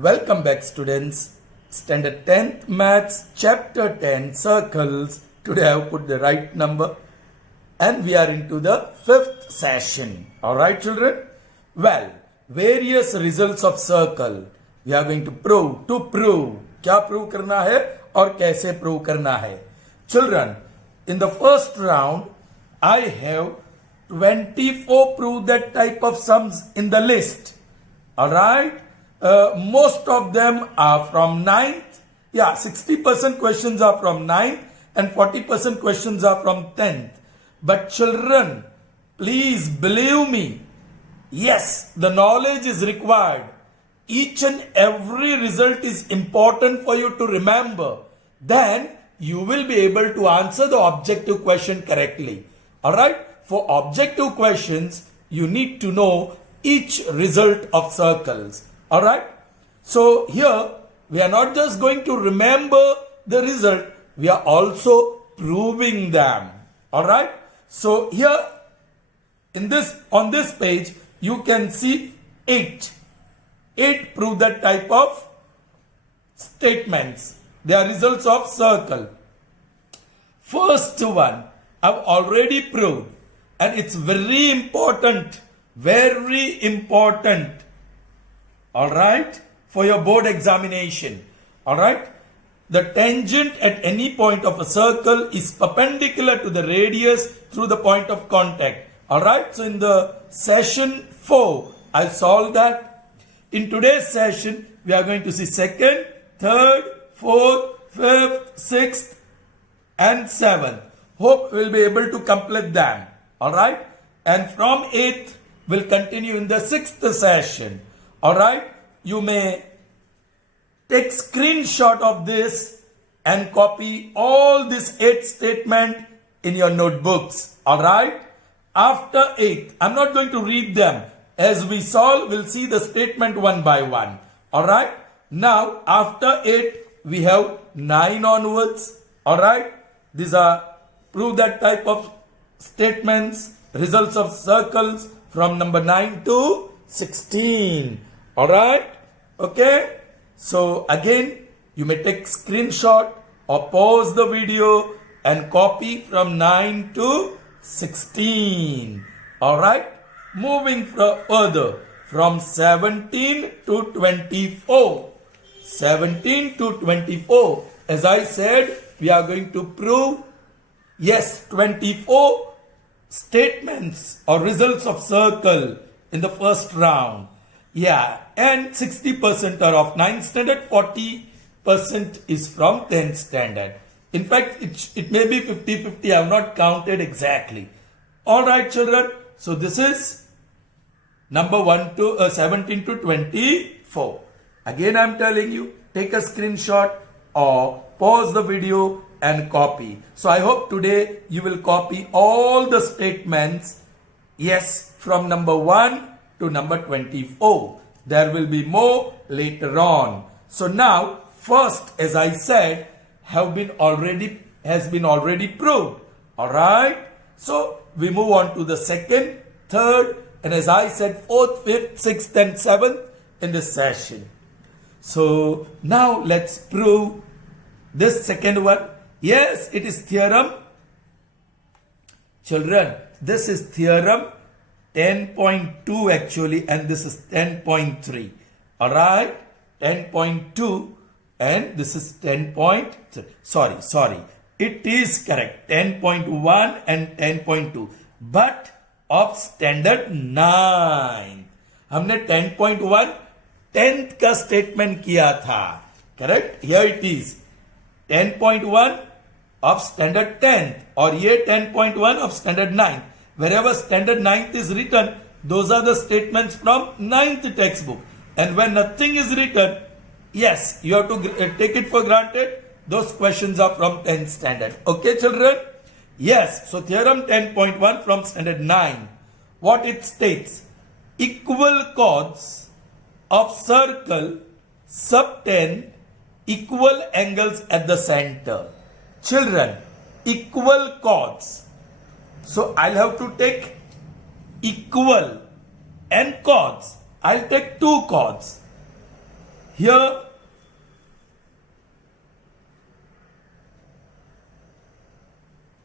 Welcome back, students. Standard 10th Maths, Chapter 10, Circles. Today I have put the right number and we are into the 5th session. Alright, children? Well, various results of circle. We are going to prove. To prove. क्या prove करना है और कैसे prove करना है? Children, in the first round, I have 24 prove that type of sums in the list. Alright? Most of them are from 9th. Yeah, 60% questions are from 9th and 40% questions are from 10th. But children, please believe me. Yes, the knowledge is required. Each and every result is important for you to remember. Then you will be able to answer the objective question correctly. Alright? For objective questions, you need to know each result of circles. Alright? So here, we are not just going to remember the result, we are also proving them. Alright? So here, on this page, you can see 8 prove that type of statements. They are results of circle. First one, I've already proved. And it's very important. Very important. Alright? For your board examination. Alright? The tangent at any point of a circle is perpendicular to the radius through the point of contact. Alright? So in the session 4, I solved that. In today's session, we are going to see 2nd, 3rd, 4th, 5th, 6th and 7th. Hope we will be able to complete them. Alright? And from 8th, we'll continue in the 6th session. Alright? You may take screenshot of this and copy all these 8 statements in your notebooks. Alright? After 8th, I'm not going to read them. As we solve, we'll see the statement one by one. Alright? Now, after 8, we have 9 onwards. Alright? These are prove that type of statements, results of circles from number 9 to 16. Alright? Okay? So, again, you may take screenshot or pause the video and copy from 9 to 16. Alright? Moving further from 17 to 24. 17 to 24. As I said, we are going to prove, yes, 24 statements or results of circle in the first round. Yeah, and 60% are of 9th standard, 40% is from 10th standard. In fact, it may be 50-50, I have not counted exactly. Alright, children. So this is number 17 to 24. Again, I am telling you, take a screenshot or pause the video and copy. So I hope today you will copy all the statements, yes, from number 1 to number 24. There will be more later on. So now, first, as I said, has been already proved. Alright? So we move on to the 2nd, 3rd, and as I said, 4th, 5th, 6th, and 7th in this session. So now let's prove this second one. Yes, it is theorem. Children, this is theorem 10.2 actually, and this is 10.3. Alright? 10.2 and this is 10.3. Sorry. It is correct. 10.1 and 10.2. But of standard 9. हमने 10.1 10th का statement किया था. Correct? Here it is. 10.1 of standard 10th और ये 10.1 of standard 9th. Wherever standard 9th is written, those are the statements from 9th textbook. And when nothing is written, yes, you have to take it for granted. Those questions are from 10th standard. Okay, children? Yes. So theorem 10.1 from standard 9. What it states? Equal chords of circle subtend equal angles at the center. Children, equal chords. So I'll have to take equal and chords. I'll take 2 chords. here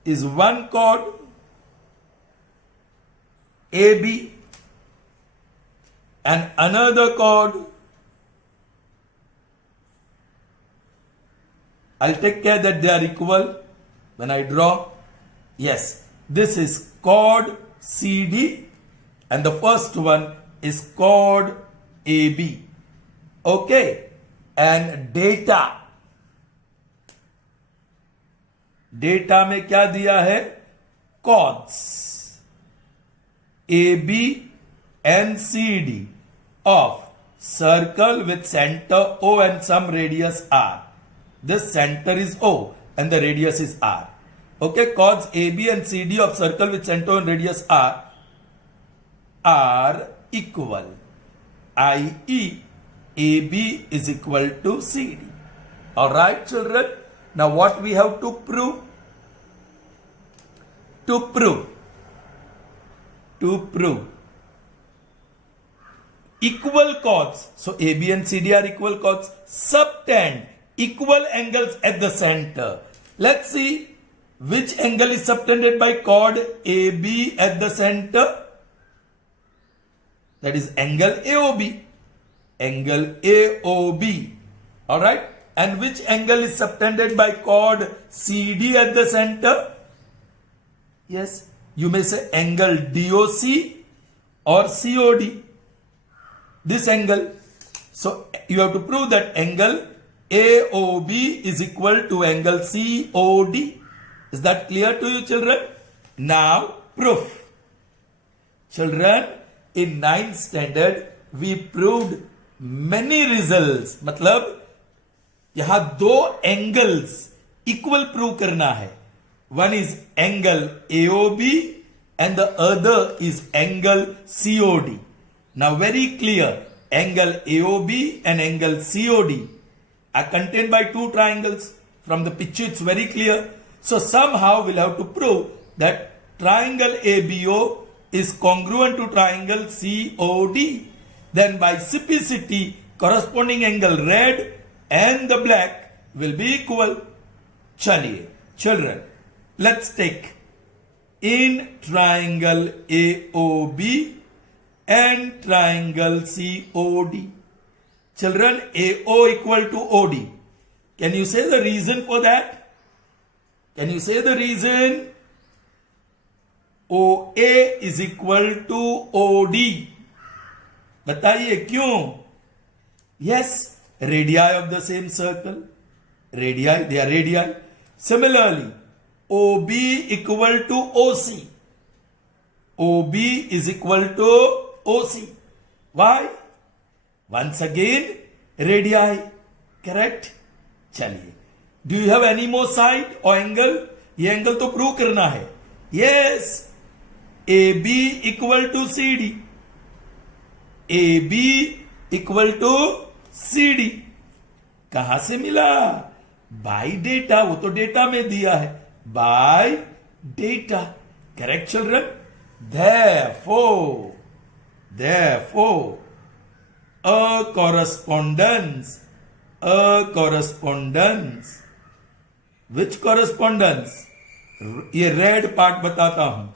is one chord AB and another chord. I'll take care that they are equal when I draw. Yes, this is chord CD and the first one is chord AB. Okay, and data. Data में क्या दिया है? chords AB and CD of circle with center O and some radius R. This center is O and the radius is R. Okay, chords AB and CD of circle with center and radius R are equal, i.e. AB is equal to CD. Alright children, now what we have to prove? To prove equal chords. So AB and CD are equal chords. Subtend equal angles at the center. Let's see which angle is subtended by chord AB at the center. That is angle AOB. Angle AOB. Alright. And which angle is subtended by chord CD at the center? Yes, you may say angle DOC or COD. This angle. So you have to prove that angle AOB is equal to angle COD. Is that clear to you children? Now proof. Children, in 9th standard we proved many results. मतलब यहां दो angles equal prove करना है. One is angle AOB and the other is angle COD. Now very clear, angle AOB and angle COD are contained by two triangles. From the picture it's very clear. So somehow we'll have to prove that triangle ABO is congruent to triangle COD. Then by simplicity, corresponding angle red and the black will be equal. Chaliye, children, let's take in triangle AOB and triangle COD. Children, AO equal to OD. Can you say the reason for that? Can you say the reason? OA is equal to OD. बताइए क्यों? Yes, radii of the same circle. Radii, they are radii. Similarly, OB equal to OC. OB is equal to OC. Why? Once again, radii. Correct? चलिए. Do you have any more side or angle? ये angle तो prove करना है. Yes. AB equal to CD. AB equal to CD. कहां से मिला? Bye data. वो तो डेटा में दिया है. Bye data. Correct children? Therefore, a correspondence. Which correspondence? ये रेड पार्ट बताता हूं.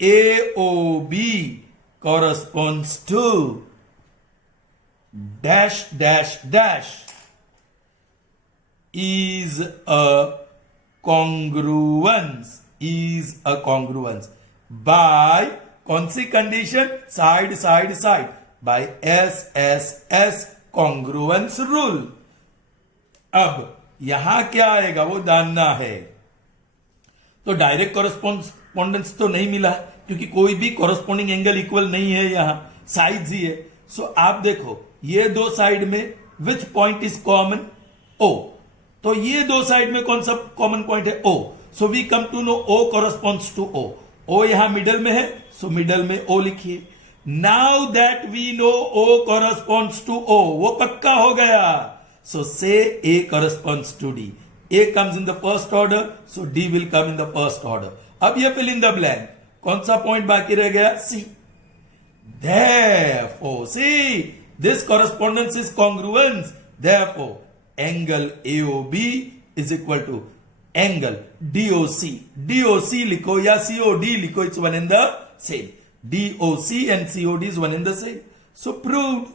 AOB corresponds to dash dash dash is a congruence. By कौन सी condition? Side by SSS congruence rule. अब यहां क्या आएगा वो जानना है. तो डायरेक्ट कॉरेस्पॉन्डेंस तो नहीं मिला क्योंकि कोई भी कॉरेस्पॉन्डिंग एंगल इक्वल नहीं है. यहां साइड्स ही है. सो आप देखो ये दो साइड में which point is common? O. तो ये दो साइड में कौन सा कॉमन पॉइंट है? O. So we come to know O corresponds to O. O यहां मिडल में है, सो मिडल में O लिखिए. Now that we know O corresponds to O, वो पक्का हो गया. सो से A corresponds to D. A comes in the first order, so D will come in the first order. अब ये fill in the blank. कौन सा पॉइंट बाकी रह गया? C. Therefore, see, This correspondence is congruence. Therefore, angle AOB is equal to angle DOC. DOC लिखो या COD लिखो, it's one and the same. DOC and COD is one and the same. So proved.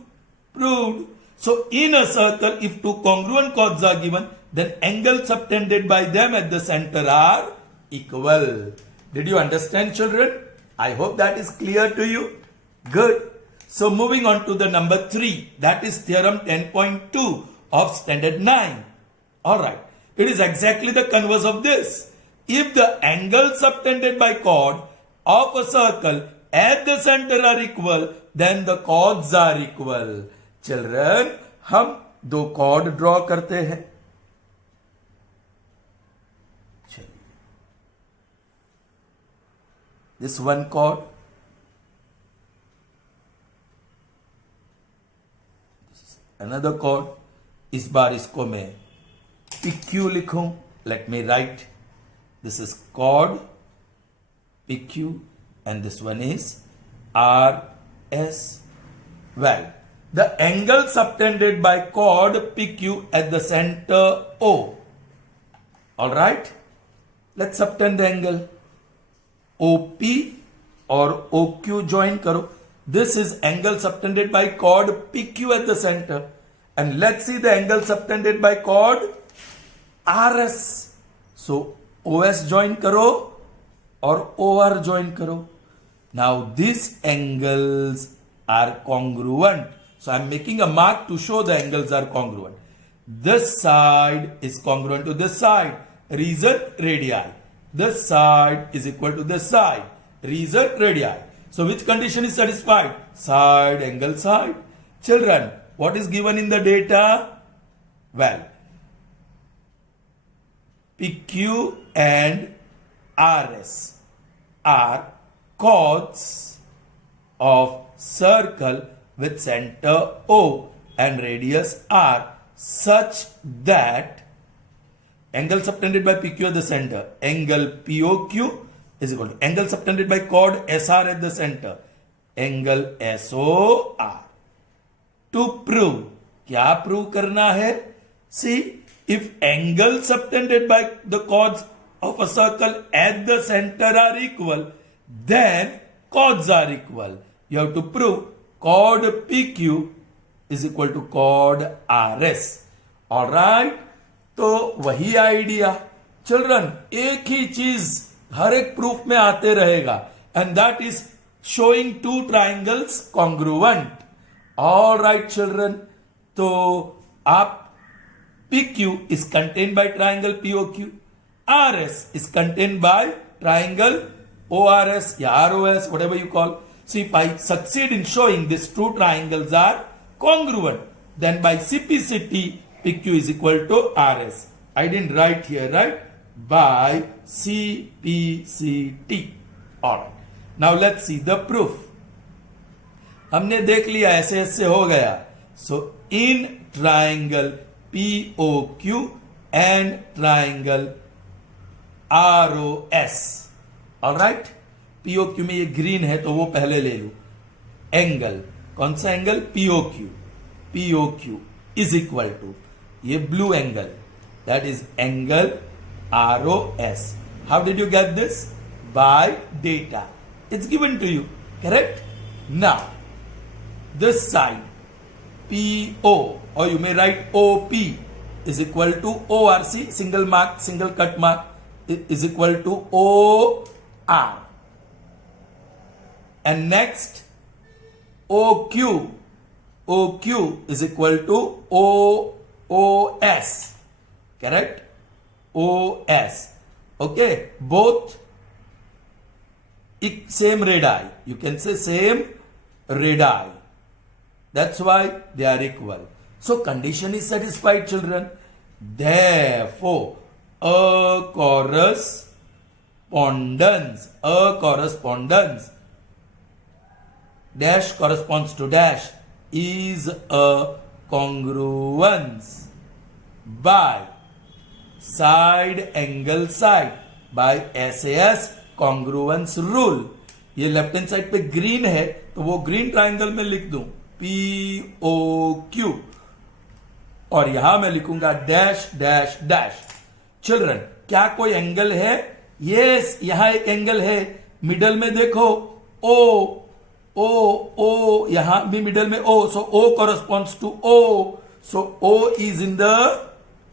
So in a circle, if two congruent chords are given, then angles subtended by them at the center are equal. Did you understand, children? I hope that is clear to you. Good. So moving on to the number 3, that is theorem 10.2 of standard 9. Alright. It is exactly the converse of this. If the angles subtended by chord of a circle at the center are equal, then the chords are equal. Children, हम दो chord draw करते हैं. This one chord, another chord. इस बार इसको मैं PQ लिखूं. Let me write. This is chord PQ and this one is RS. Well, the angle subtended by chord PQ at the center O. Alright? Let's subtend the angle. OP or OQ join karo. This is angle subtended by chord PQ at the center. And let's see the angle subtended by chord RS. So OS join karo or OR join karo. Now these angles are congruent. So I am making a mark to show the angles are congruent. This side is congruent to this side. Reason radii. This side is equal to this side. Reason radii. So which condition is satisfied? Side angle side. Children, what is given in the data? Well, PQ and RS are chords of circle with center O and radius R such that angle subtended by PQ at the center, angle POQ is equal to angle subtended by chord SR at the center, angle SOR. To prove, क्या prove करना है? See, if angle subtended by the chords of a circle at the center are equal, then chords are equal. You have to prove chord PQ is equal to chord RS. Alright? तो वही idea. Children, एक ही चीज हर एक proof में आते रहेगा, and that is showing two triangles congruent. Alright children, तो आप PQ is contained by triangle POQ, RS is contained by triangle ORS या ROS, whatever you call. So if I succeed in showing these two triangles are congruent, then by CPCT PQ is equal to RS. I didn't write here, right? By CPCT. Alright. Now let's see the proof. हमने देख लिया ऐसे ऐसे हो गया. So in triangle POQ and triangle ROS. Alright? POQ में ये green है तो वो पहले ले लूं. एंगल, कौन सा angle? POQ. POQ is equal to ये blue angle, that is angle ROS. How did you get this? By data. It's given to you, correct? Now, this side PO, or you may write OP, is equal to ORC, single mark, single cut mark, is equal to OR. And next, OQ is equal to OS, correct? OS. Okay, both same radii. You can say same radii. That's why they are equal. So condition is satisfied, children. Therefore, a correspondence dash corresponds to dash is a congruence by side angle side by SAS congruence rule. ये left hand side पे green है तो वो green triangle में लिख दूं POQ, और यहां मैं लिखूंगा डैश डैश डैश। चिल्ड्रन, क्या कोई एंगल है? यस, यहां एक एंगल है। मिडल में देखो O, O, O, यहां भी मिडल में O, so O corresponds to O, so O is in the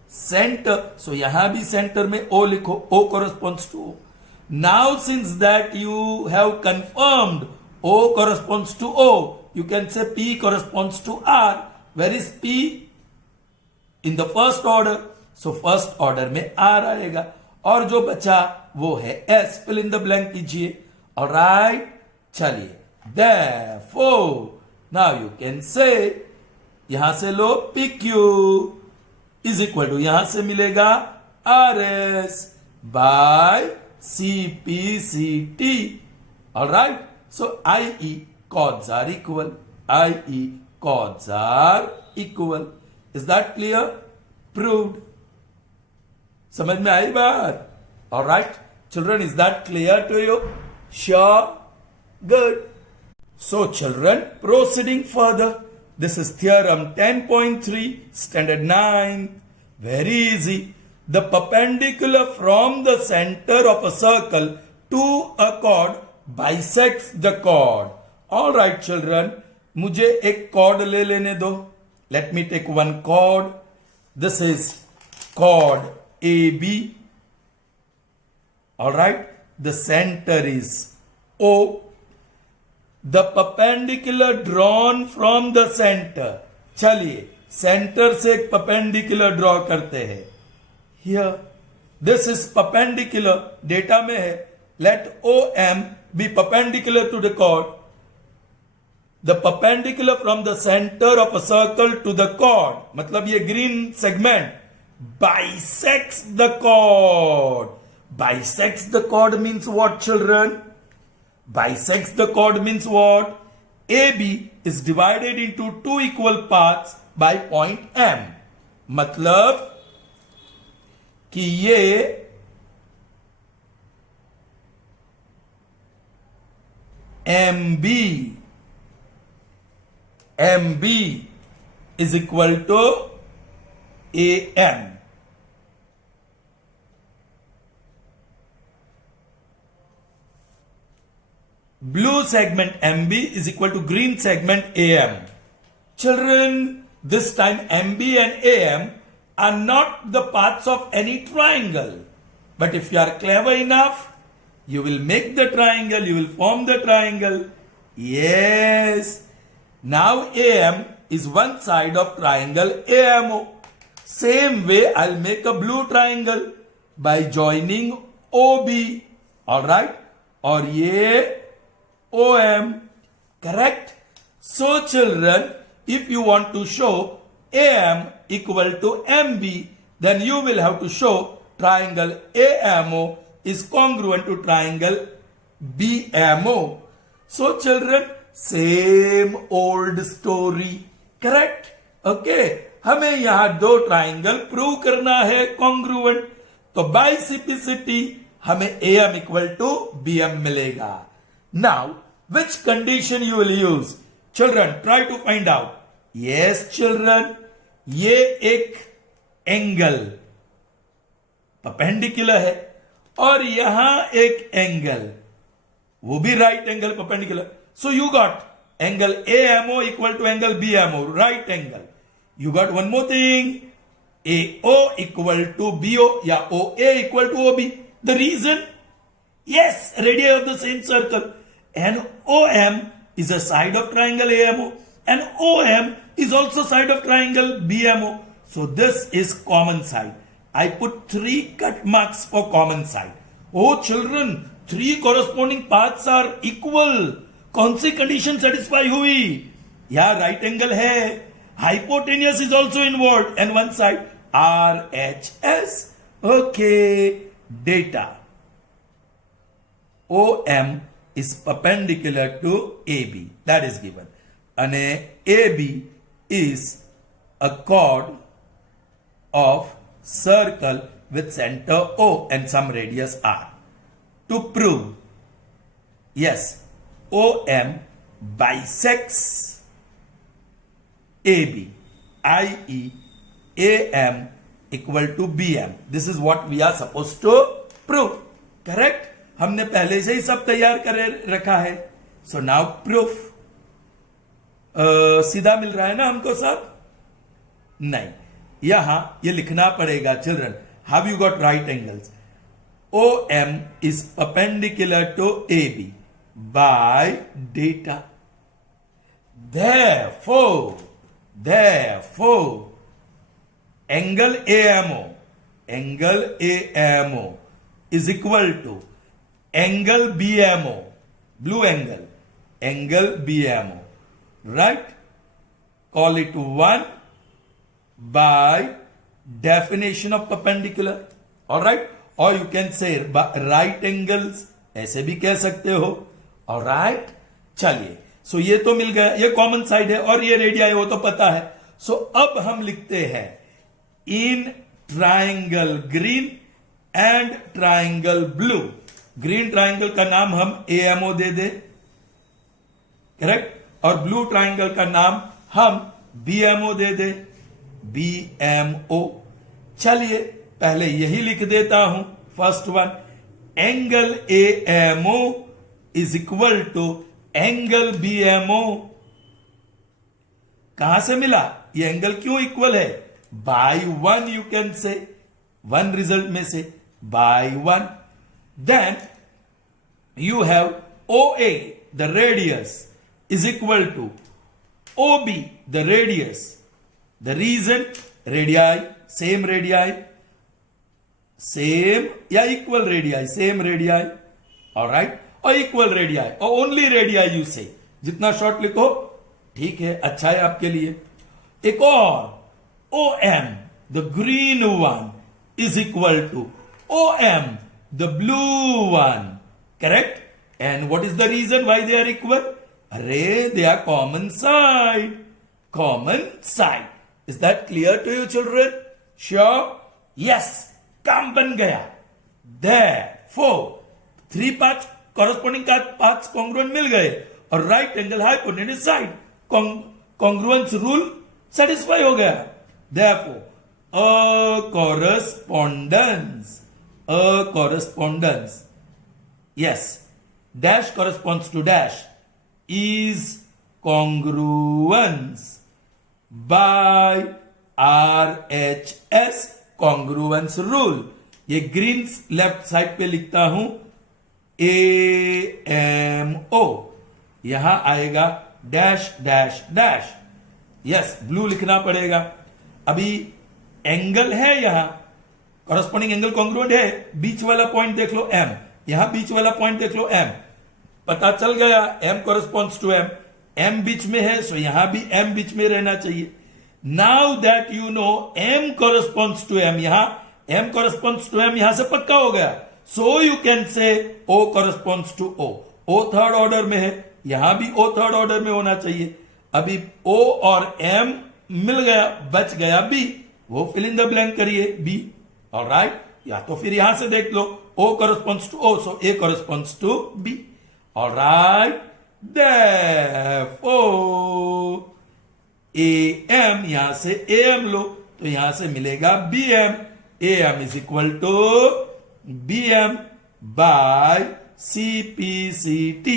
center, so यहां भी सेंटर में O लिखो, O corresponds to O. Now since that you have confirmed O corresponds to O, you can say P corresponds to R. Where is P? In the first order, so first order में R आएगा, और जो बचा वो है S. Fill in the blank कीजिए। Alright, चलिए, therefore now you can say, यहां से लो PQ is equal to, यहां से मिलेगा RS by CPCT. Alright, so IE chords are equal. IE chords are equal. Is that clear? Proved. समझ में आई बात? Alright, children, is that clear to you? Sure? Good. So children, proceeding further, this is theorem 10.3, standard 9. Very easy. The perpendicular from the center of a circle to a chord bisects the chord. All right, children, मुझे एक chord ले लेने दो. Let me take one chord. This is chord AB. All right, the center is O. The perpendicular drawn from the center. चलिए, center से एक perpendicular draw करते हैं. Here, this is perpendicular. Data में है. Let OM be perpendicular to the chord. The perpendicular from the center of a circle to the chord, मतलब ये green segment, bisects the chord. Bisects the chord means what, children? Bisects the chord means what? AB is divided into two equal parts by point M. मतलब कि ये MB is equal to AM. Blue segment MB is equal to green segment AM. Children, this time MB and AM are not the parts of any triangle. But if you are clever enough, you will make the triangle, you will form the triangle. Yes. Now AM is one side of triangle AMO. Same way, I'll make a blue triangle by joining OB. Alright? और ये OM. Correct? So children, if you want to show AM equal to MB, then you will have to show triangle AMO is congruent to triangle BMO. So children, same old story. Correct? Okay. हमें यहां दो triangle prove करना है congruent, तो by CPCT हमें AM equal to BM मिलेगा. Now which condition you will use? Children, try to find out. Yes children, ये एक एंगल परपेंडिकुलर है और यहां एक एंगल, वो भी right angle perpendicular. So you got angle AMO equal to angle BMO, right angle. You got one more thing, AO equal to BO, yeah, OA equal to OB. The reason? Yes, radii of the same circle. And OM is a side of triangle AMO and OM is also side of triangle BMO. So this is common side. I put 3 cut marks for common side. Oh children, 3 corresponding paths are equal. कौन सी condition satisfy हुई? यहां right angle है, hypotenuse is also involve and one side RHS. Okay, data OM is perpendicular to AB, that is given, અને AB is a chord of circle with center O and some radius R. To prove, yes, OM bisects AB, i.e. AM equal to BM. This is what we are supposed to prove. Correct? हमने पहले से ही सब तैयार कर रखा है. So now proof. सीधा मिल रहा है ना हमको सब? नहीं, यहां ये लिखना पड़ेगा. Children, have you got right angles? OM is perpendicular to AB by data. Therefore, angle AMO is equal to angle BMO, blue angle BMO, right? Call it 1 by definition of perpendicular, all right? Or you can say right angles, ऐसे भी कह सकते हो, all right? चलिए, सो ये तो मिल गया, ये कॉमन साइड है और ये रेडियाई वो तो पता है. सो अब हम लिखते हैं in triangle green and triangle blue. Green triangle का नाम हम AMO दे दे, करेक्ट? और ब्लू ट्राइंगल का नाम हम BMO दे दे, BMO. चलिए पहले यही लिख देता हूं. First one, angle AMO is equal to angle BMO. कहां से मिला ये एंगल? क्यों इक्वल है? बाय 1 यू कैन से, 1 रिजल्ट में से by 1. Then you have OA the radius is equal to OB the radius. The reason, radii same radii, same या equal radii, same radii, alright, और इक्वल रेडियाई और only radii you say. जितना short लिखो ठीक है, अच्छा है आपके लिए. एक और, OM the green one is equal to OM the blue one, correct? And what is the reason why they are equal? अरे they are common side, common side. Is that clear to you children? Sure? Yes, काम बन गया. Therefore 3 parts corresponding parts congruent मिल गए और right angle hypotenuse side congruence rule satisfy हो गया. Therefore a correspondence, yes, dash corresponds to dash is congruence by RHS congruence rule. ये green left side पे लिखता हूं AMO, यहां आएगा dash dash dash. Yes, blue लिखना पड़ेगा. अभी एंगल है यहां, कॉरेस्पॉन्डिंग एंगल कॉन्ग्रुएंट है. बीच वाला पॉइंट देख लो M, यहां बीच वाला पॉइंट देख लो M. पता चल गया M corresponds to M. M बीच में है, सो यहां भी M बीच में रहना चाहिए. Now that you know M corresponds to M, यहां M कॉरेस्पॉन्ड्स टू M यहां से पक्का हो गया. So you can say O corresponds to O. O third order में है, यहां भी O थर्ड ऑर्डर में होना चाहिए. अभी O और M मिल गया, बच गया B. वो फिल इन द ब्लैंक करिए B, ऑलराइट? या तो फिर यहां से देख लो O corresponds to O, so A corresponds to B, alright? Therefore AM, यहां से AM लो तो यहां से मिलेगा BM. AM is equal to BM by CPCT.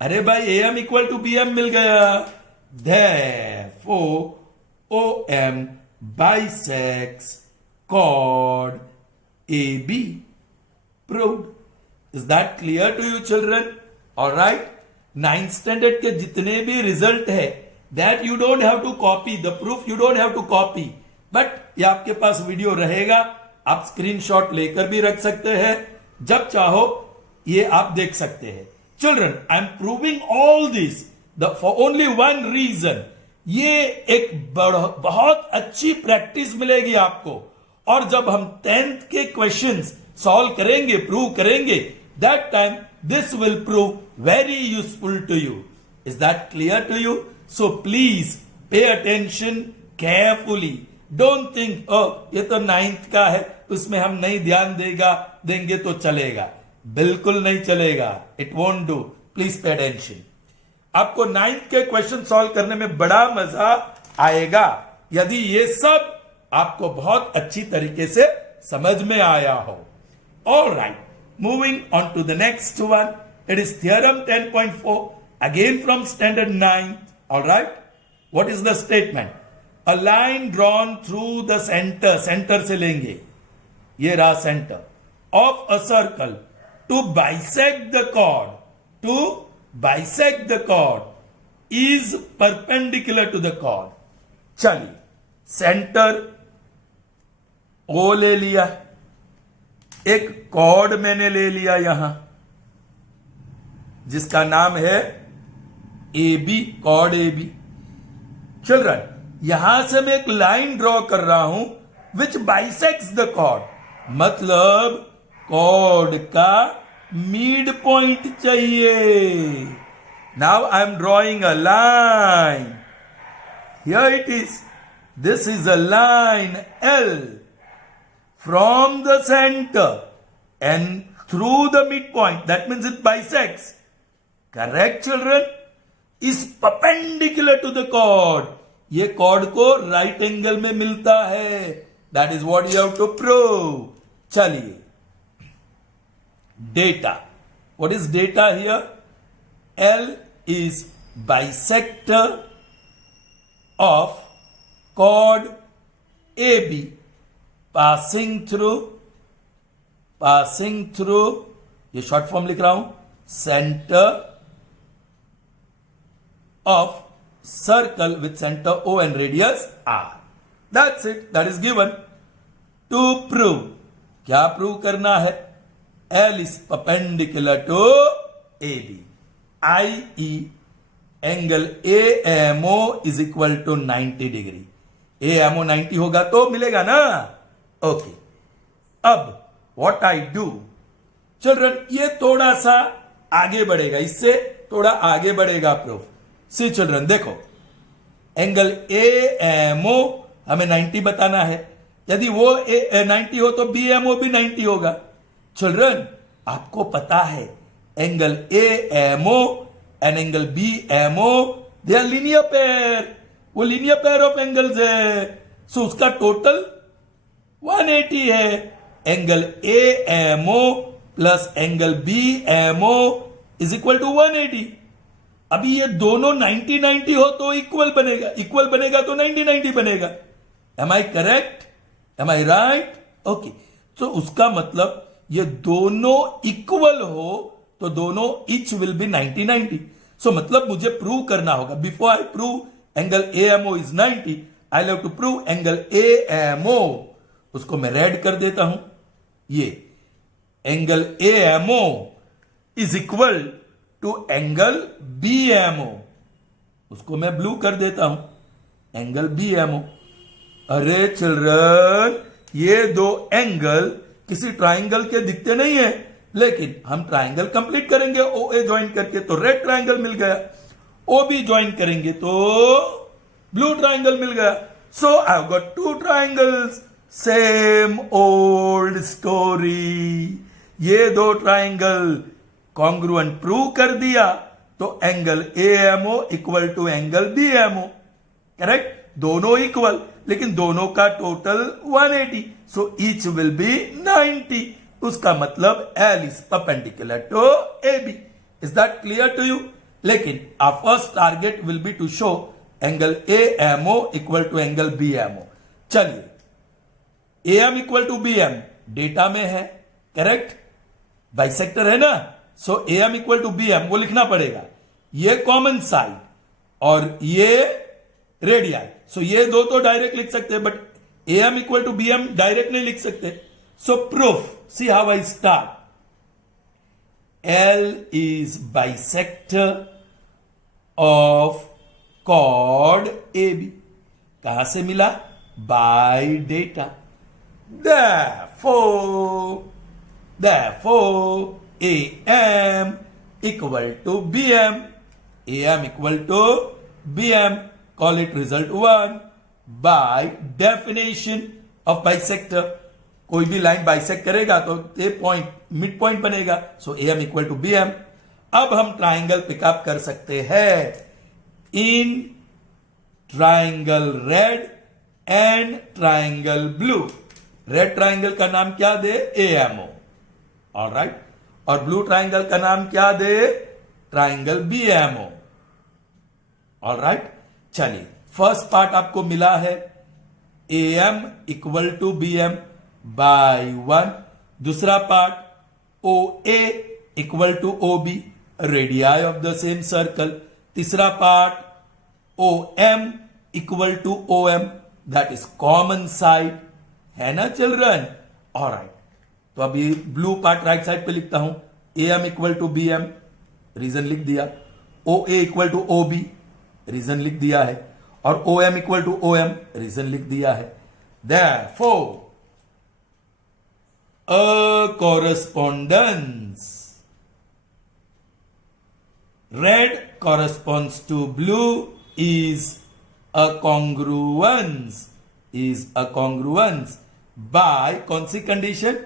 अरे भाई AM इक्वल टू BM मिल गया. Therefore OM bisects chord AB. Proved. Is that clear to you children? All right. 9th standard के जितने भी रिजल्ट है, that you don't have to copy the proof, you don't have to copy, but ये आपके पास video रहेगा, आप screenshot लेकर भी रख सकते हैं, जब चाहो ये आप देख सकते हैं. Children, I am proving all this for only one reason. ये एक बहुत अच्छी प्रैक्टिस मिलेगी आपको, और जब हम 10th के क्वेश्चंस सॉल्व करेंगे, प्रूव करेंगे, that time this will prove very useful to you. Is that clear to you? So please pay attention carefully. Don't think, oh ये तो 9th का है, उसमें हम नहीं ध्यान देंगे तो चलेगा. बिल्कुल नहीं चलेगा. It won't do. Please pay attention. आपको 9th के क्वेश्चन सॉल्व करने में बड़ा मजा आएगा, यदि ये सब आपको बहुत अच्छी तरीके से समझ में आया हो। All right, moving on to the next one, it is theorem 10.4 again from standard 9। All right, what is the statement? A line drawn through the centre, centre से लेंगे, ये रहा centre of a circle to bisect the chord, to bisect the chord is perpendicular to the chord. चलिए, centre O ले लिया, एक cord मैंने ले लिया यहां जिसका नाम है A B, chord A B. Children, यहां से मैं एक लाइन ड्रॉ कर रहा हूं विच बाइसेक्ट्स द कॉर्ड, मतलब कॉर्ड का मिड पॉइंट चाहिए। Now I am drawing a line, here it is, this is a line L from the center and through the midpoint, that means it bisects. Correct children? Is perpendicular to the chord. ये chord को right angle में मिलता है. That is what you have to prove. चलिए, data. What is data here? L is bisector of chord AB. passing through, ये short form लिख रहा हूं, centre of circle with centre O and radius R. That's it, that is given. To prove, क्या prove करना है? L is perpendicular to AB, i.e. Angle AMO is equal to 90 degree. AMO 90 होगा तो मिलेगा ना। ओके, अब what I do children, ये थोड़ा सा आगे बढ़ेगा, इससे थोड़ा आगे बढ़ेगा प्रूफ। सी चिल्ड्रन, देखो, एंगल AMO हमें 90 बताना है, यदि वो 90 हो तो BMO भी 90 होगा। चिल्ड्रन, आपको पता है angle AMO and angle BMO they are linear pair, वो लीनियर पेयर ऑफ एंगल्स है, सो उसका टोटल 180 है। Angle AMO plus angle BMO is equal to 180। अभी ये दोनों 90-90 हो तो इक्वल बनेगा, इक्वल बनेगा तो 90-90 बनेगा। Am I correct? Am I right? Okay, तो उसका मतलब ये दोनों इक्वल हो तो दोनों इच विल बी 90-90। सो मतलब मुझे प्रूव करना होगा, before I prove angle AMO is 90, I have to prove angle AMO। उसको मैं रेड कर देता हूं, ये angle AMO is equal to angle BMO, उसको मैं ब्लू कर देता हूं, एंगल BMO। अरे चिल्ड्रन, ये दो एंगल किसी ट्राइंगल के दिखते नहीं है, लेकिन हम ट्राइंगल कंप्लीट करेंगे OA ज्वाइन करके तो रेड ट्राइंगल मिल गया, OB ज्वाइन करेंगे तो ब्लू ट्राइंगल मिल गया। So I have got two triangles, same old story. ये दो ट्राइंगल कॉन्ग्रुएंट प्रूव कर दिया तो angle AMO equal to angle BMO, correct? दोनों इक्वल, लेकिन दोनों का total 180, so each will be 90। उसका मतलब L is perpendicular to AB। Is that clear to you? लेकिन our first target will be to show angle AMO equal to angle BMO। चलिए, AM equal to BM data में है, correct? Bisector है ना, सो AM equal to BM वो लिखना पड़ेगा। ये कॉमन साइड और ये रेडियाई, सो ये दो तो डायरेक्ट लिख सकते हैं, but AM equal to BM direct नहीं लिख सकते। So proof, see how I start. L is bisector of chord AB। कहां से मिला? By data। Therefore AM equal to BM, AM equal to BM, call it result 1 by definition of bisector। कोई भी line bisect करेगा तो ये point mid point बनेगा, so AM equal to BM। अब हम ट्राइंगल पिकअप कर सकते हैं इन triangle red and triangle blue. Red triangle का नाम क्या दे? AMO. ऑलराइट. और ब्लू ट्राइंगल का नाम क्या दे? Triangle BMO. ऑलराइट. चलिए, फर्स्ट पार्ट आपको मिला है AM equal to BM by 1. दूसरा part OA equal to OB, radii of the same circle. तीसरा part OM equal to OM, that is common side. है ना चिल्ड्रन? ऑलराइट. तो अभी ब्लू पार्ट राइट साइड पे लिखता हूं. AM equal to BM, reason लिख दिया. OA equal to OB, reason लिख दिया है. और OM equal to OM, reason लिख दिया है. Therefore, a correspondence. Red corresponds to blue is a congruence. Is a congruence by कौन सी condition?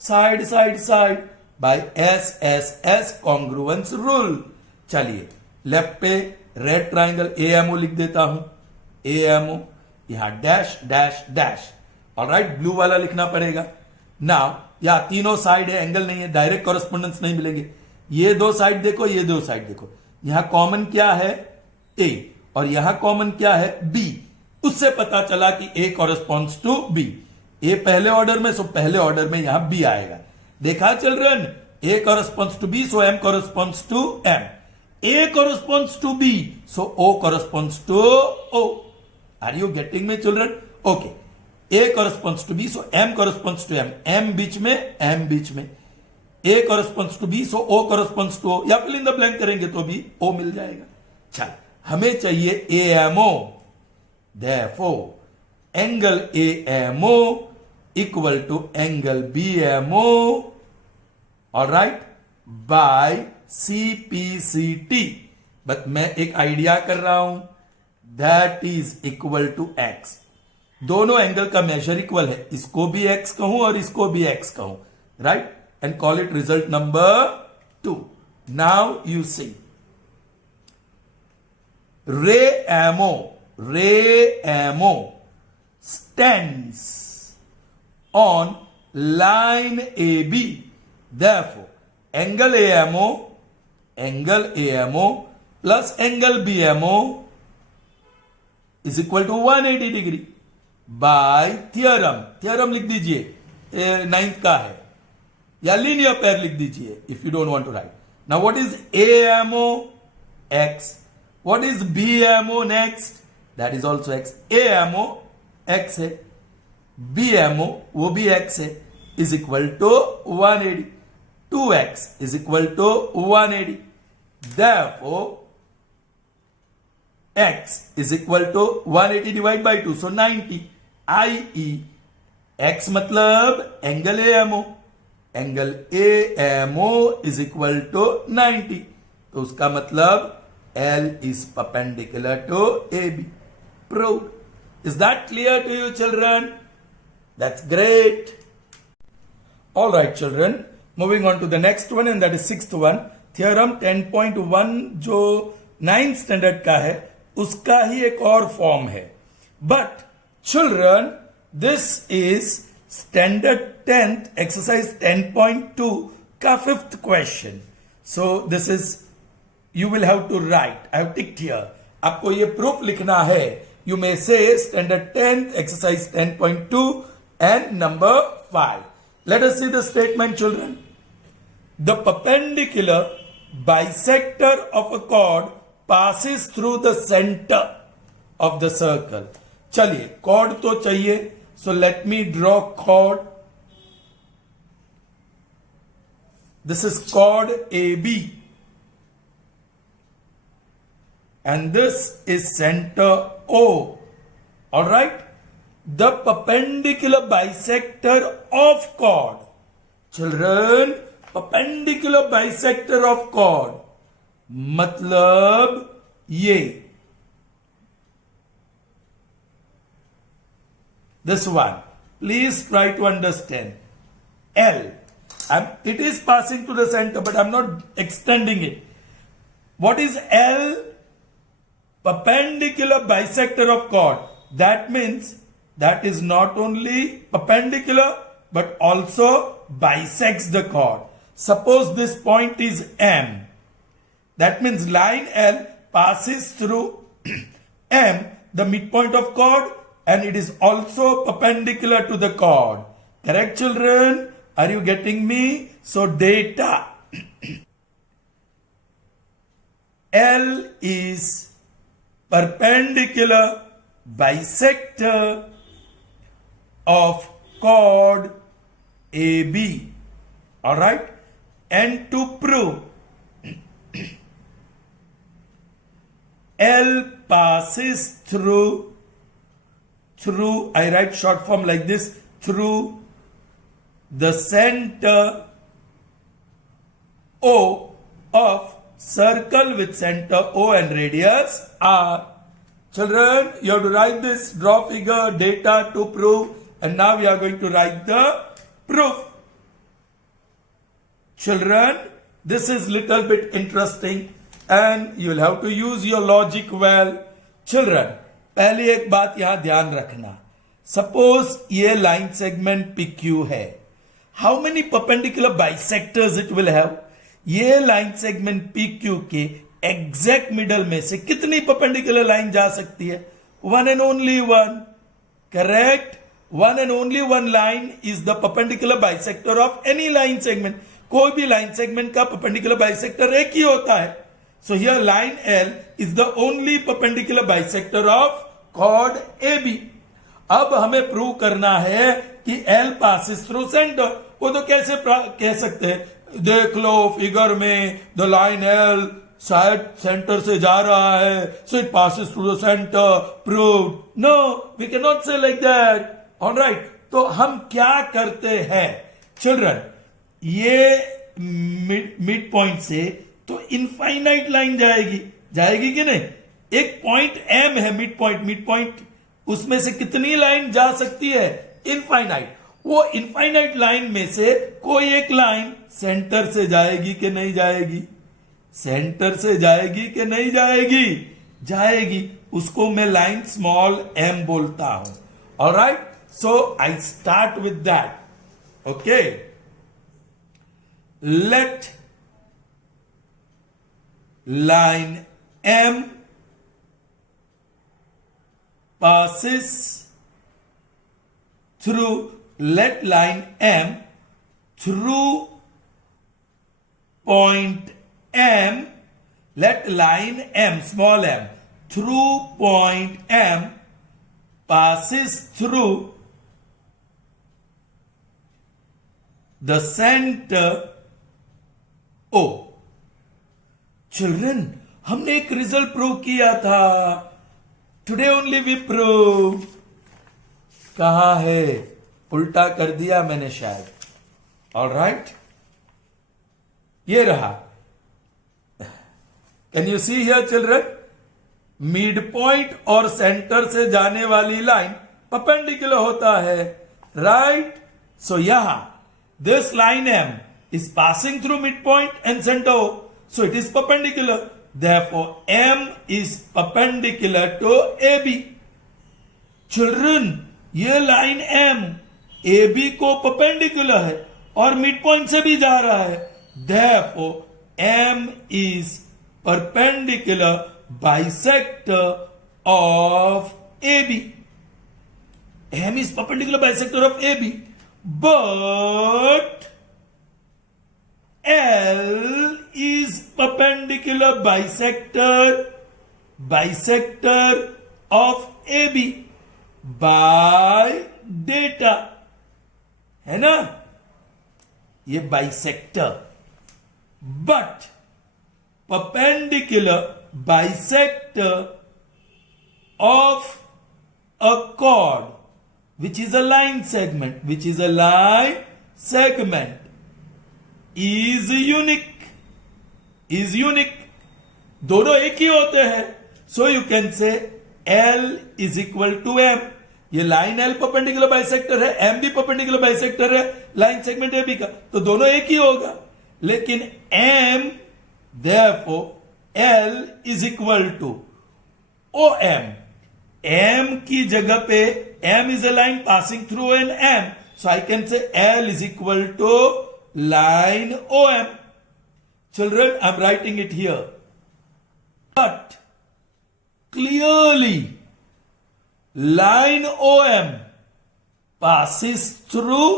Side side side. By SSS congruence rule. चलिए, लेफ्ट पे रेड ट्राइंगल AMO लिख देता हूं. AMO, यहां dash dash dash. Alright. Blue वाला लिखना पड़ेगा. नाउ या तीनों साइड है, एंगल नहीं है, डायरेक्ट कॉरेस्पॉन्डेंस नहीं मिलेंगे. ये दो साइड देखो, ये दो साइड देखो. यहां कॉमन क्या है? A. और यहां कॉमन क्या है? B. उससे पता चला कि A corresponds to B. A पहले ऑर्डर में, सो पहले ऑर्डर में यहां B आएगा. देखा children? A corresponds to B, so M corresponds to M. A corresponds to B, so O corresponds to O. Are you getting me, children? Okay. A corresponds to B, so M corresponds to M. M बीच में, M बीच में. A corresponds to B, so O corresponds to O. या fill in the blank करेंगे तो भी O मिल जाएगा. चल, हमें चाहिए AMO. Therefore, angle AMO equal to angle BMO. All right? By CPCT. But मैं एक आइडिया कर रहा हूं. That is equal to X. दोनों एंगल का मेजर इक्वल है. इसको भी X कहूं और इसको भी X कहूं. Right? And call it result number 2. Now you see. Ray एमो stands on line AB. Therefore, angle AMO plus angle BMO is equal to 180 degree. By theorem लिख दीजिए, 9th का है, या लीनियर पेयर लिख दीजिए if you don't want to write. Now what is AMO? X. What is BMO next? That is also X. AMO X है, BMO वो भी X है, is equal to 180. 2X is equal to 180. Therefore, X is equal to 180 divided by 2. So 90. i.e. X मतलब angle AMO. Angle AMO is equal to 90. तो उसका मतलब L is perpendicular to AB. Proved. Is that clear to you, children? That's great. All right, children. Moving on to the next one, and that is 6th one. Theorem 10.1 जो 9th standard का है, उसका ही एक और form है. But children, this is standard 10th exercise 10.2 का 5th question. So this is, you will have to write. I have ticked here. आपको ये proof लिखना है. You may say standard 10th exercise 10.2 and number 5. Let us see the statement, children. The perpendicular bisector of a chord passes through the center of the circle. चलिए, chord तो चाहिए, so let me draw chord. This is chord AB, and this is center O. All right? The perpendicular bisector of chord. Children, perpendicular bisector of chord मतलब ये, this one, please try to understand. L, it is passing to the center, but I'm not extending it. What is L? perpendicular bisector of chord. That means that is not only perpendicular but also bisects the chord. Suppose this point is M. That means line L passes through M, the midpoint of chord, and it is also perpendicular to the chord. Correct, children? Are you getting me? So data L is perpendicular bisector of chord AB. Alright? And to prove L passes through, I write short form like this, through the center O of circle with center O and radius R. Children, you have to write this, draw figure, data to prove, and now we are going to write the proof. Children, this is little bit interesting and you will have to use your logic well. Children, पहले एक बात यहां ध्यान रखना. Suppose ये line segment PQ है. How many perpendicular bisectors it will have? ये line segment PQ के exact middle में से कितनी perpendicular line जा सकती है? One and only one. Correct? One and only one line is the perpendicular bisector of any line segment. कोई भी line segment का perpendicular bisector एक ही होता है. So here line L is the only perpendicular bisector of chord AB. अब हमें prove करना है कि L passes through center. वो तो कैसे कह सकते हैं? देख लो फिगर में the line L शायद सेंटर से जा रहा है, so it passes through the center. Proved. No, we cannot say like that. All right. तो हम क्या करते हैं? Children, ये मिड पॉइंट से तो इनफाइनाइट लाइन जाएगी कि नहीं? एक पॉइंट M है मिड पॉइंट, उसमें से कितनी लाइन जा सकती है? इनफाइनाइट. वो इनफाइनाइट लाइन में से कोई एक लाइन सेंटर से जाएगी कि नहीं जाएगी? सेंटर से जाएगी कि नहीं जाएगी? जाएगी. उसको मैं लाइन स्मॉल m बोलता हूं. Alright, so I start with that. Okay, let line M passes through, let line M through point M, let line M, small m, through point M passes through the center O. Children, हमने एक result prove किया था. Today only we prove. कहां है? उल्टा कर दिया मैंने शायद. ऑलराइट, ये रहा. Can you see here children? Mid point और सेंटर से जाने वाली लाइन परपेंडिकुलर होता है. राइट? सो यहां this line M is passing through midpoint and center O. So it is perpendicular. Therefore, M is perpendicular to AB. Children, ये line M AB को perpendicular है और midpoint से भी जा रहा है. Therefore, M is perpendicular bisector of AB. M is perpendicular bisector of AB. But L is perpendicular bisector of AB by data. है ना? ये bisector. But perpendicular bisector of a chord which is a line segment, is unique. दोनों एक ही होते हैं. So you can say L is equal to M. ये line L perpendicular bisector है, M भी परपेंडिकुलर बाइसेक्टर है लाइन सेगमेंट AB का, तो दोनों एक ही होगा. लेकिन M, therefore L is equal to O M, M की जगह पे M is a line passing through N M, so I can say L is equal to line OM. Children, I'm writing it here. But clearly, line OM passes through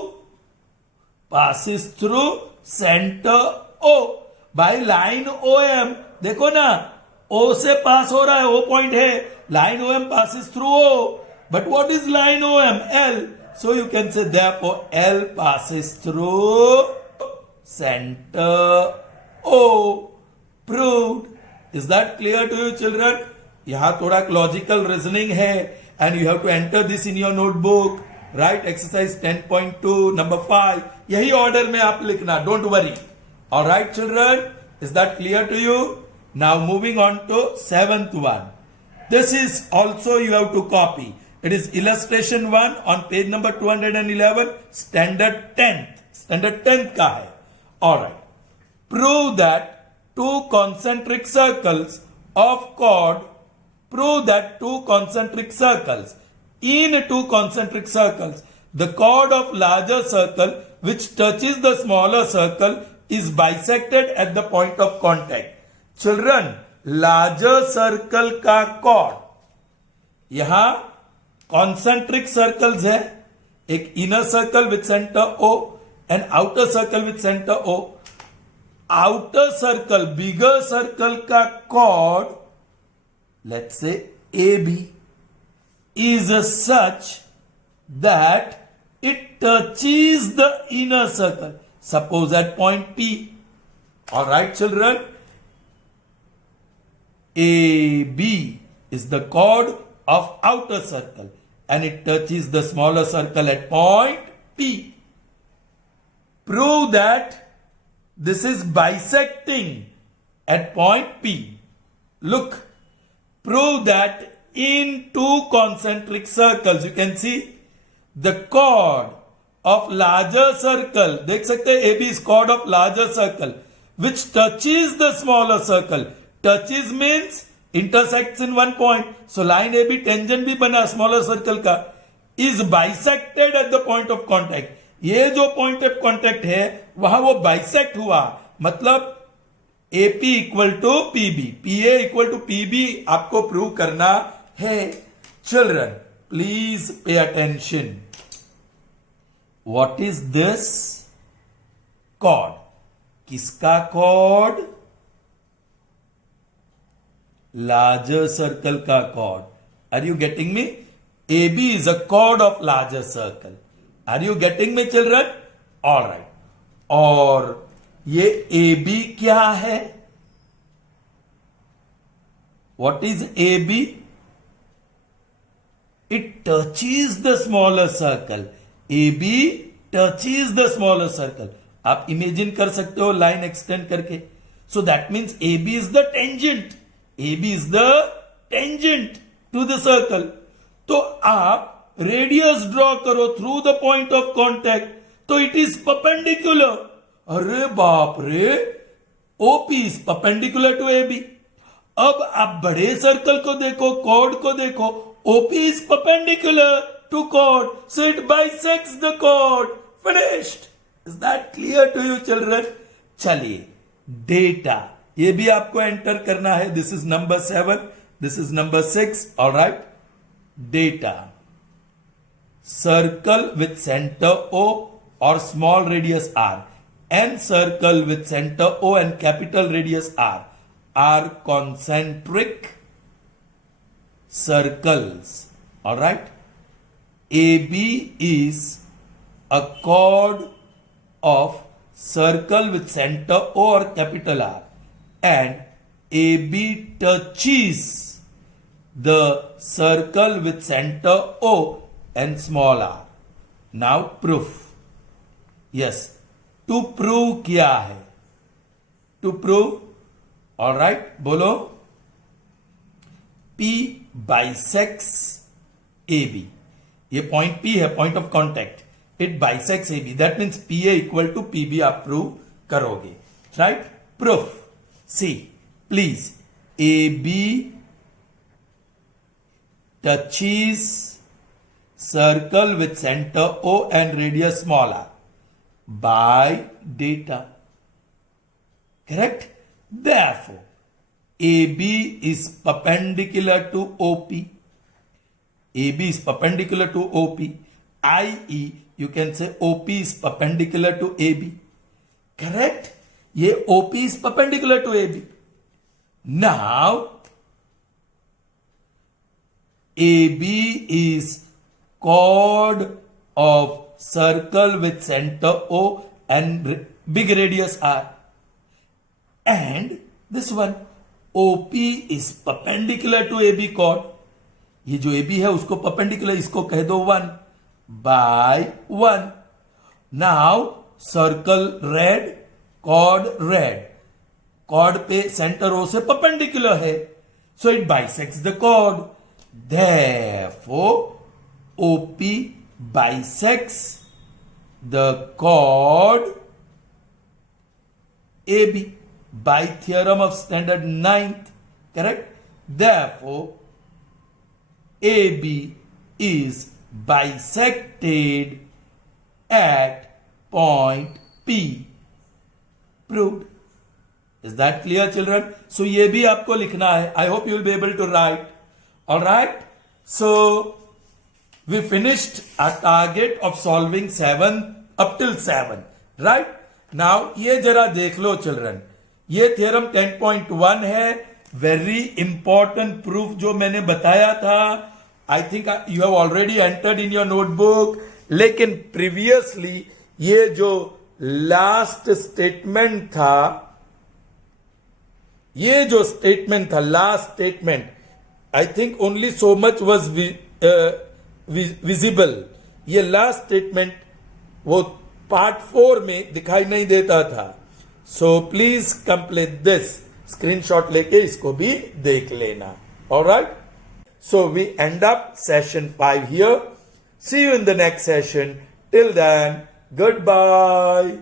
center O. By line OM, देखो ना, O से पास हो रहा है, O point है, line OM passes through O. But what is line OM? L. So you can say therefore L passes through center O. Proved. Is that clear to you, children? यहां थोड़ा logical reasoning है and you have to enter this in your notebook. Right, exercise 10.2 number 5. यही order में आप लिखना, don't worry. Alright children, is that clear to you? Now moving on to 7th one. This is also you have to copy. It is illustration 1 on page number 211, standard 10th. Standard 10th का है. Alright. Prove that two concentric circles of chord, in two concentric circles, the chord of larger circle which touches the smaller circle is bisected at the point of contact. Children, larger circle का chord, यहां concentric circles है, एक inner circle with center O and outer circle with center O. Outer circle, bigger circle का chord, let's say AB, is such that it touches the inner circle. Suppose at point P. Alright children, AB is the chord of outer circle and it touches the smaller circle at point P. Prove that this is bisecting at point P. Look, prove that in two concentric circles, you can see the chord of larger circle, देख सकते हैं AB is chord of larger circle which touches the smaller circle. Touches means intersects in one point. So line AB tangent भी बना smaller circle का, is bisected at the point of contact. ये जो point of contact है वहां वो bisect हुआ, मतलब AP equal to PB, PA equal to PB आपको प्रूव करना है. Children, please pay attention. What is this? Chord. किसका कॉर्ड? लार्जर सर्कल का chord. Are you getting me? AB is a chord of larger circle. Are you getting me children? All right. और ये AB क्या है? What is AB? It touches the smaller circle. AB touches the smaller circle. आप imagine कर सकते हो line extend करके. So that means AB is the tangent. AB is the tangent to the circle. तो आप radius draw करो through the point of contact, तो it is perpendicular. अरे बाप रे, OP is perpendicular to AB. अब आप बड़े सर्कल को देखो, कॉर्ड को देखो, OP is perpendicular to chord, so it bisects the chord. Finished. Is that clear to you children? चलिए, डेटा ये भी आपको एंटर करना है. This is number 7, this is number 6. Alright, data. Circle with center O or small radius R and circle with center O and capital radius R are concentric circles. Alright? AB is a chord of circle with center O or capital R and AB touches the circle with center O and small r. Now proof. Yes, to prove क्या है? To prove, all right, बोलो. P bisects AB. ये point P है, point of contact. It bisects AB. That means PA equal to PB आप prove करोगे. Right? Proof. See, please. AB touches circle with center O and radius small r by data. Correct? Therefore, AB is perpendicular to OP. AB is perpendicular to OP, i.e. you can say OP is perpendicular to AB. Correct? ये OP is perpendicular to AB. Now, AB is chord of circle with center O and big radius R. And this one, OP is perpendicular to AB chord. ये जो AB है उसको perpendicular, इसको कह दो 1 by 1. Now circle red, chord red. Chord पे center O से perpendicular है, so it bisects the chord. Therefore, OP bisects the chord AB by theorem of standard 9th. Correct? Therefore, AB is bisected at point P. Proved. Is that clear, children? So ये भी आपको लिखना है. I hope you will be able to write. All right. So we finished our target of solving 7 up till 7. Right? Now ये जरा देख लो, children. ये theorem 10.1 है. Very important proof जो मैंने बताया था. I think you have already entered in your notebook. लेकिन previously ये जो last statement था, ये जो statement था, last statement, I think only so much was visible. ये last statement वो part 4 में दिखाई नहीं देता था. So please complete this. Screenshot लेके इसको भी देख लेना. Alright? So we end up session 5 here. See you in the next session. Till then, goodbye.